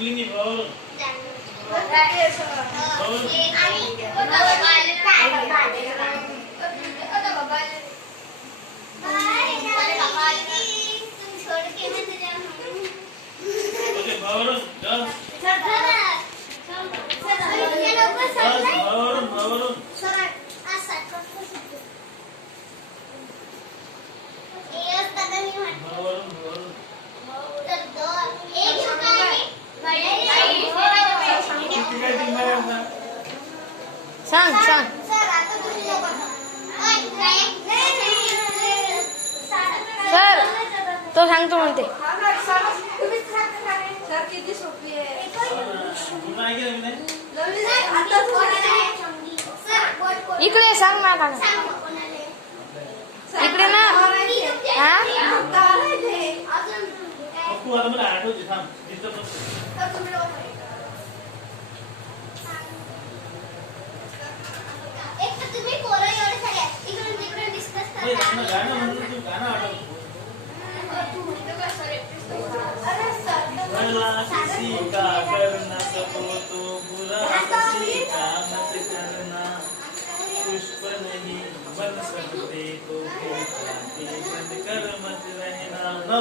लिंगी भावरून सांग सांग सर तो सांगतो म्हणते इकडे सांग ना का इकडे ना हा किसी का कर न सको तो बुरा किसी का मत करना पुष्प नहीं बन सकते तो बंद कर मत रहना।